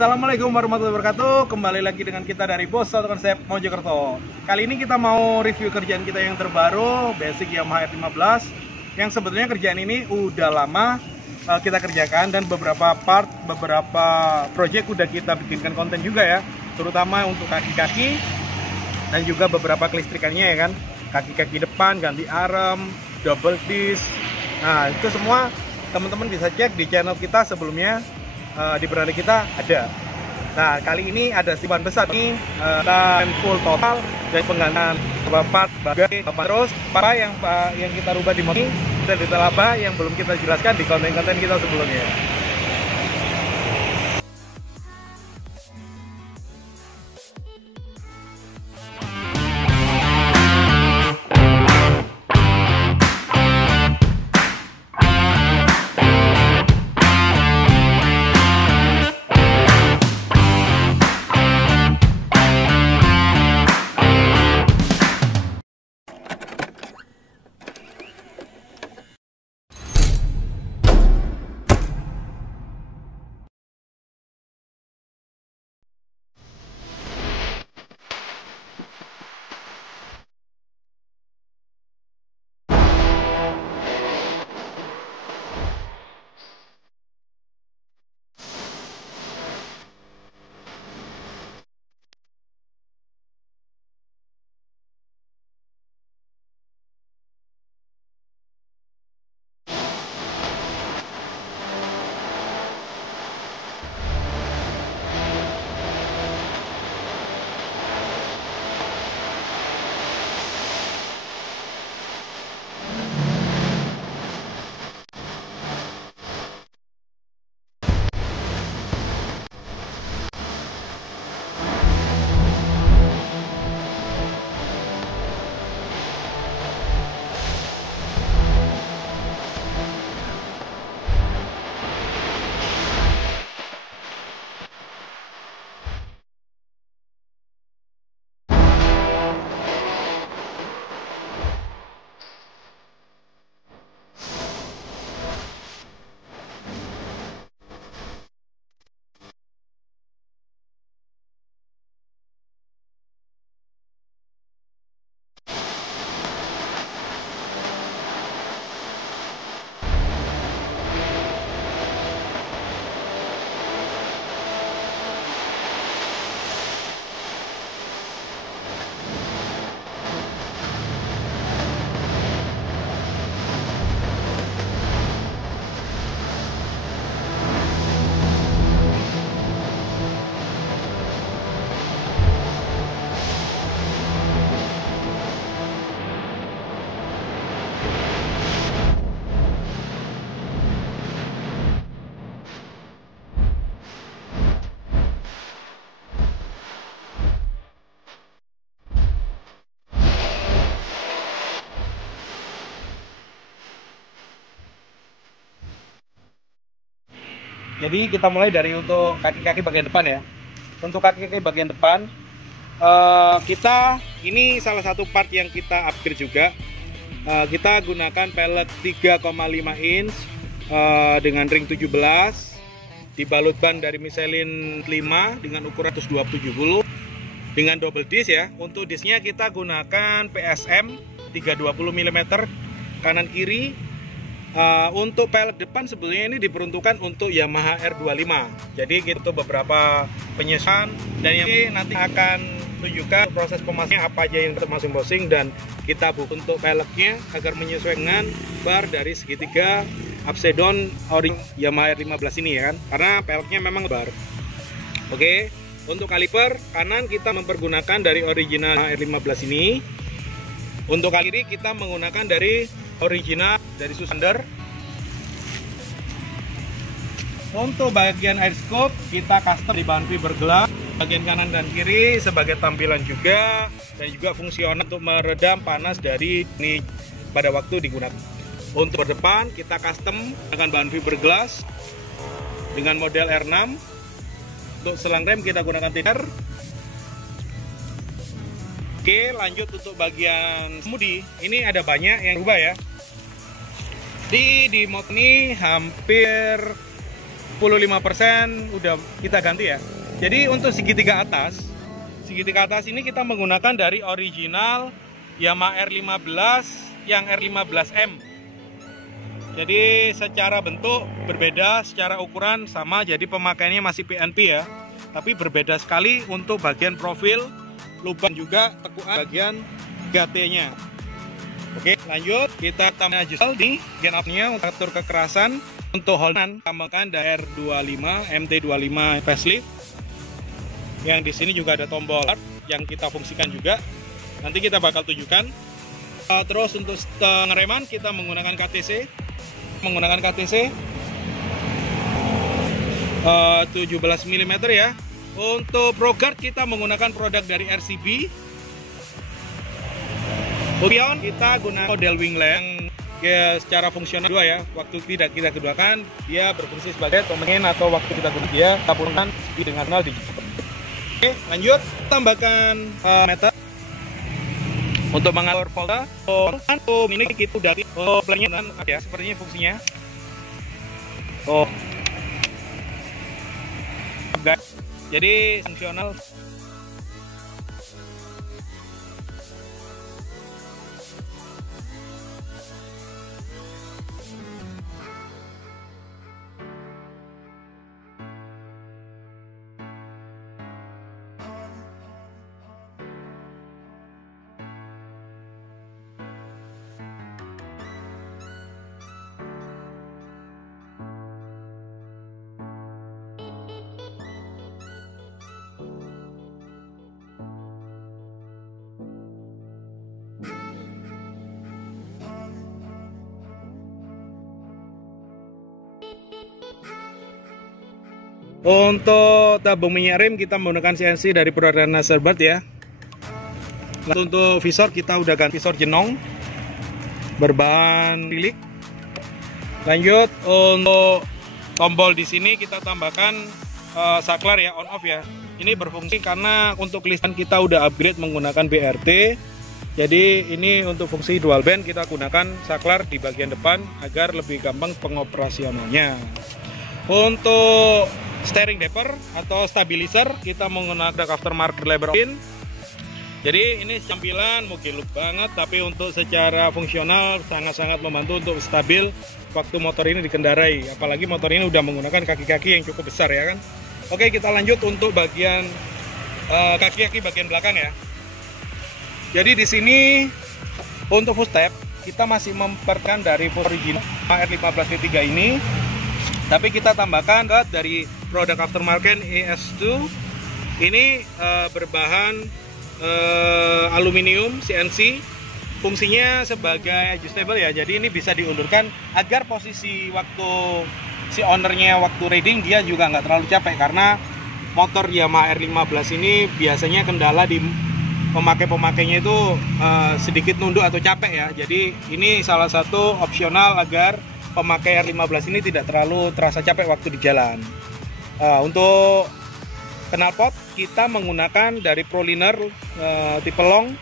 Assalamualaikum warahmatullahi wabarakatuh. Kembali lagi dengan kita dari Bos Auto Konsep Mojokerto. Kali ini kita mau review kerjaan kita yang terbaru, Basic Yamaha R15. Yang sebetulnya kerjaan ini udah lama kita kerjakan, dan beberapa project udah kita bikinkan konten juga ya, terutama untuk kaki-kaki dan juga beberapa kelistrikannya ya kan. Kaki-kaki depan ganti arem, double disc. Nah, itu semua teman-teman bisa cek di channel kita sebelumnya. Di beranda kita ada. Nah, kali ini ada simpan besar nih, full total dari penggantian part bagai terus para yang kita rubah di mobil dan detail apa yang belum kita jelaskan di konten-konten kita sebelumnya. Jadi kita mulai dari untuk kaki-kaki bagian depan ya. Untuk kaki-kaki bagian depan, kita ini salah satu part yang kita upgrade juga. Kita gunakan pelek 3,5 inch dengan ring 17, dibalut ban dari Michelin 5 dengan ukuran 170 dengan double disc ya. Untuk discnya kita gunakan PSM 320 mm kanan kiri. Untuk pelek depan sebetulnya ini diperuntukkan untuk Yamaha R25. Jadi gitu beberapa penyesuaian, dan yang ini nanti akan tunjukkan proses pemasangan apa aja yang masing-masing, dan kita buka untuk peleknya agar menyesuaikan dengan bar dari segitiga upside down ori Yamaha R15 ini ya kan, karena peleknya memang bar. Oke, untuk kaliper kanan kita mempergunakan dari original R15 ini. Untuk kiri kita menggunakan dari original dari Susander. Untuk bagian air scoop kita custom di bahan fiberglass, bagian kanan dan kiri sebagai tampilan juga, dan juga fungsional untuk meredam panas dari ini pada waktu digunakan. Untuk depan kita custom dengan bahan fiberglass dengan model R6. Untuk selang rem kita gunakan tiner. Oke, lanjut untuk bagian kemudi. Ini ada banyak yang berubah ya. Di mod ini hampir 75% udah kita ganti ya. Jadi untuk segitiga atas ini kita menggunakan dari original Yamaha R15 yang R15M. Jadi secara bentuk berbeda, secara ukuran sama, jadi pemakaiannya masih PNP ya. Tapi berbeda sekali untuk bagian profil, lubang juga tekukan bagian GT-nya. Oke, lanjut kita tambah adjustable di gen up-nya untuk atur kekerasan. Untuk holdan tambahkan dari R25 MT25 facelift. Yang di sini juga ada tombol yang kita fungsikan juga. Nanti kita bakal tunjukkan. Terus untuk pengereman kita menggunakan KTC. 17 mm ya. Untuk Pro Guard kita menggunakan produk dari RCB. Pion kita gunakan model winglet ya, secara fungsional dua ya. Waktu tidak kita keduakan, dia berfungsi sebagai tomenin, atau waktu kita gunakan dia kita purunkan dengan 0 di. Oke, lanjut tambahkan meter untuk mengatur volta. Ini kita udah plannya ya, sepertinya fungsinya. Jadi fungsional. Untuk tabung minyak rem kita menggunakan CNC dari produk Nasabart ya. Untuk visor kita udah ganti visor jenong berbahan akrilik. Lanjut untuk tombol di sini kita tambahkan saklar ya, on off ya. Ini berfungsi karena untuk listrik kita udah upgrade menggunakan BRT. Jadi ini untuk fungsi dual band kita gunakan saklar di bagian depan agar lebih gampang pengoperasionalnya. Untuk steering damper atau stabilizer kita menggunakan aftermarket lever pin. Jadi ini tampilan mungkin banget, tapi untuk secara fungsional sangat-sangat membantu untuk stabil waktu motor ini dikendarai. Apalagi motor ini udah menggunakan kaki-kaki yang cukup besar ya kan. Oke, kita lanjut untuk bagian kaki-kaki bagian belakang ya. Jadi di sini untuk footstep kita masih mempertahankan dari original R15V3 ini. Tapi kita tambahkan dari produk aftermarket ES2 ini berbahan aluminium CNC, fungsinya sebagai adjustable ya. Jadi ini bisa diundurkan agar posisi waktu si ownernya waktu riding dia juga nggak terlalu capek, karena motor Yamaha R15 ini biasanya kendala di pemakainya itu sedikit nunduk atau capek ya. Jadi ini salah satu opsional agar pemakai R15 ini tidak terlalu terasa capek waktu di jalan. Untuk knalpot kita menggunakan dari Proliner tipe long.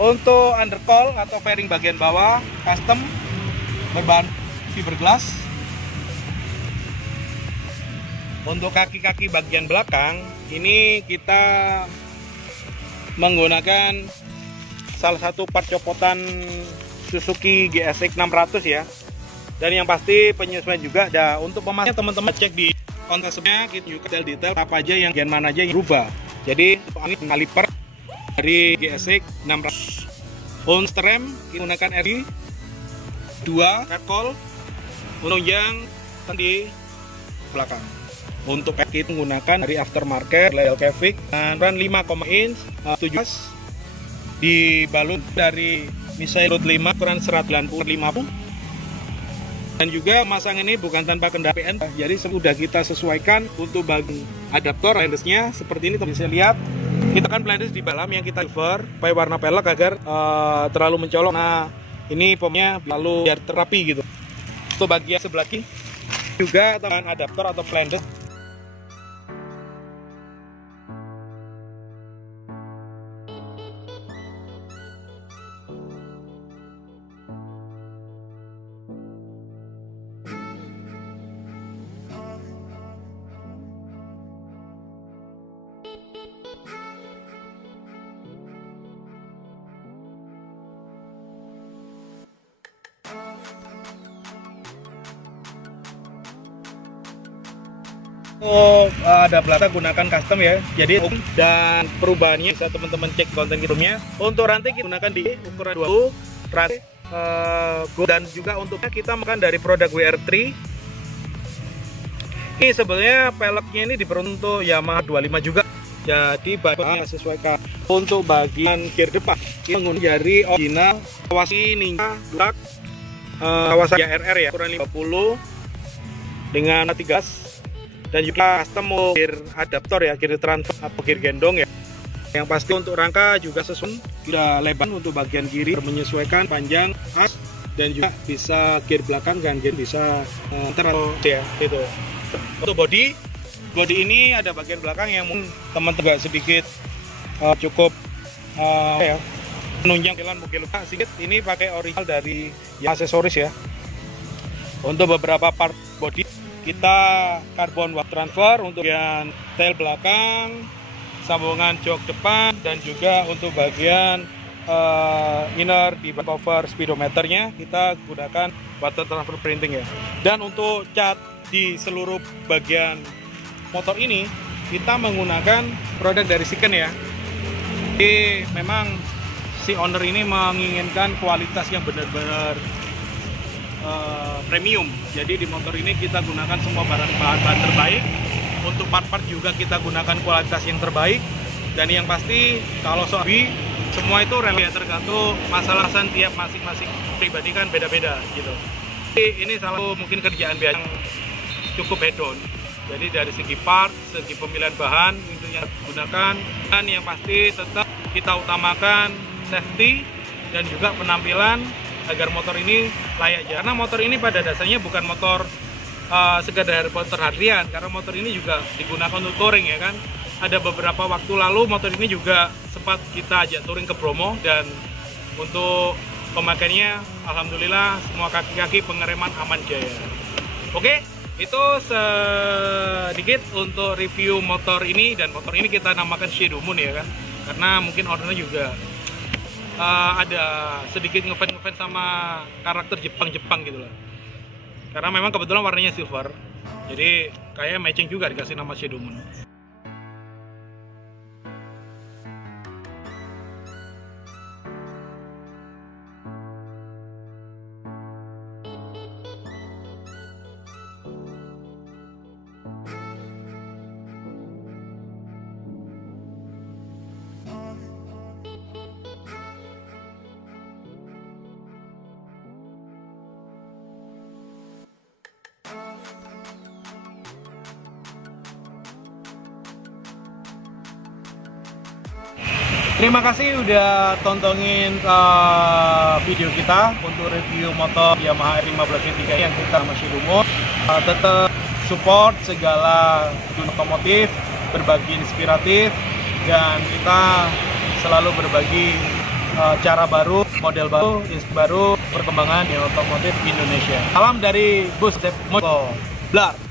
Untuk undercoil atau fairing bagian bawah custom berbahan fiberglass. Untuk kaki-kaki bagian belakang ini kita menggunakan salah satu part copotan Suzuki GSX 600 ya. Dan yang pasti penyesuaian juga ada. Untuk pemasnya teman-teman cek di konteksnya, kita juga detail apa aja yang bagian mana aja yang berubah. Jadi ini kaliper dari GSX 600. Untuk rem kita menggunakan RD 2 catcall untuk yang di belakang. Untuk pack kita menggunakan dari aftermarket Lyle Kevik dan 5,5 inch 7 dibalut dari Misai Road 5 ukuran 190/50. Dan juga masang ini bukan tanpa kendali PN, jadi sudah kita sesuaikan untuk bagian adaptor blinders-nya seperti ini. Teman bisa lihat kita kan blinders di dalam yang kita cover supaya warna pelek agar terlalu mencolok. Nah ini pomnya lalu biar terapi gitu. Untuk bagian sebelah kiri juga dengan adaptor atau blinders. Oh, ada belakang gunakan custom ya. Jadi dan perubahannya bisa teman-teman cek konten filmnya. Untuk rantai kita gunakan di ukuran 20 rantai dan juga untuknya kita makan dari produk WR3. Ini sebenarnya peleknya ini diperuntuk Yamaha 25 juga. Jadi bahannya sesuaikan. Untuk bagian gear depan kita menggunakan dari original Kawasaki Ninja Black Kawasaki RR ya, ukuran 50 dengan 13. Dan juga custom gear adaptor ya, gear transfer atau gear gendong ya. Yang pasti untuk rangka juga sesuai, sudah lebar untuk bagian kiri menyesuaikan panjang as, dan juga bisa gear belakang dan gear bisa terlalu ya gitu. Untuk body ini ada bagian belakang yang mungkin teman-teman sedikit cukup ya, menunjang jalan mungkin lupa sedikit. Ini pakai original dari yang aksesoris ya. Untuk beberapa part body kita karbon wax transfer untuk bagian tail belakang, sambungan jok depan, dan juga untuk bagian inner di cover speedometernya kita gunakan water transfer printing ya. Dan untuk cat di seluruh bagian motor ini kita menggunakan produk dari Siken ya. Jadi memang si owner ini menginginkan kualitas yang benar-benar premium. Jadi di motor ini kita gunakan semua bahan-bahan terbaik. Untuk part-part juga kita gunakan kualitas yang terbaik. Dan yang pasti kalau soal semua itu relatif tergantung masalah tiap masing-masing pribadi kan beda-beda gitu. Jadi ini salah mungkin kerjaan biasa yang cukup hedon. Jadi dari segi part, segi pemilihan bahan itu yang digunakan, dan yang pasti tetap kita utamakan safety dan juga penampilan agar motor ini layak jalan. Karena motor ini pada dasarnya bukan motor sekedar motor harian, karena motor ini juga digunakan untuk touring ya kan. Ada beberapa waktu lalu motor ini juga sempat kita ajak touring ke Bromo, dan untuk pemakaiannya alhamdulillah semua kaki-kaki pengereman aman jaya. Oke, itu sedikit untuk review motor ini, dan motor ini kita namakan Shadow Moon ya kan, karena mungkin ownernya juga ada sedikit ngefans sama karakter Jepang gitu lah. Karena memang kebetulan warnanya silver, jadi kayak matching juga dikasih nama Shadow Moon. Terima kasih udah tontonin video kita untuk review motor Yamaha R15 yang kita sama Shadow Moon. Tetap support segala otomotif, berbagi inspiratif, dan kita selalu berbagi cara baru, model baru, baru perkembangan di otomotif Indonesia. Salam dari Bus Moto Blar.